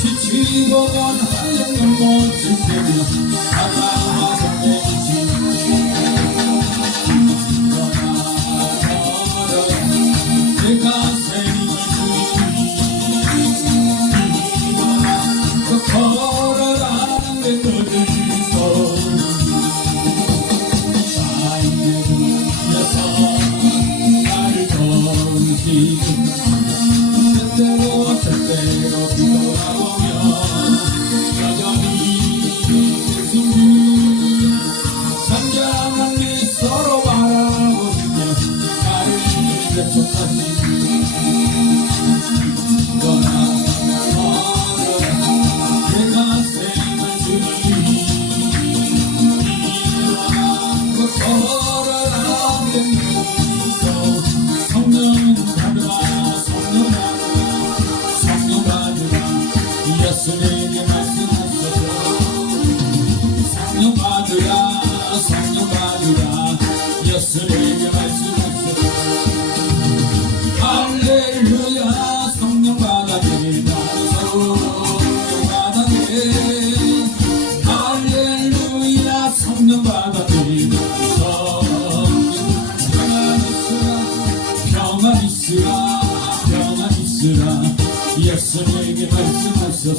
지치고 건 하려면 못 지키면 그대로 그대로 돌아보면 여전히 예수님 상냥한 빛 서로 바라보며 나를 대척하시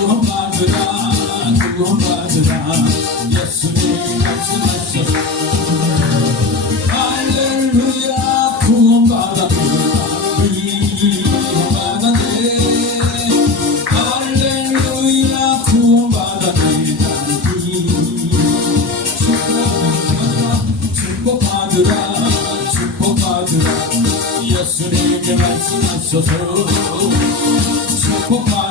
축복 받으라 예수님께 말씀하셔서. 축복 받으라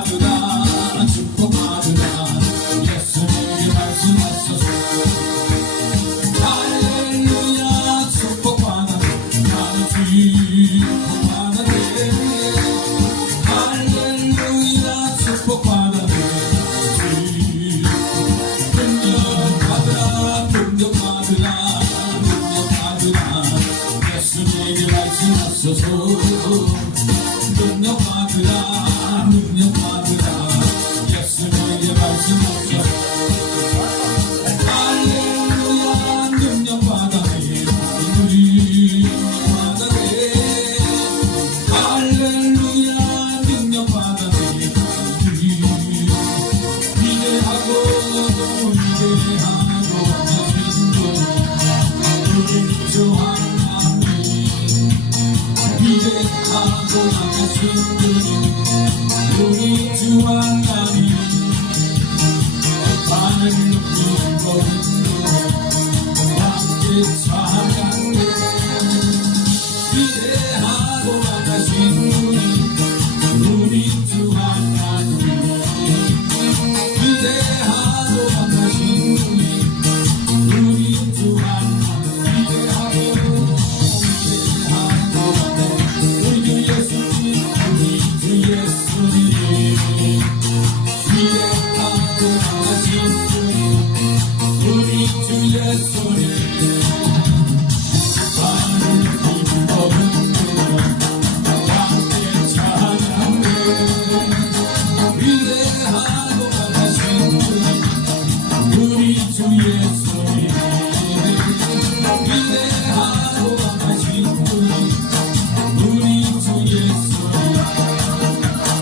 Oh, oh, oh, oh,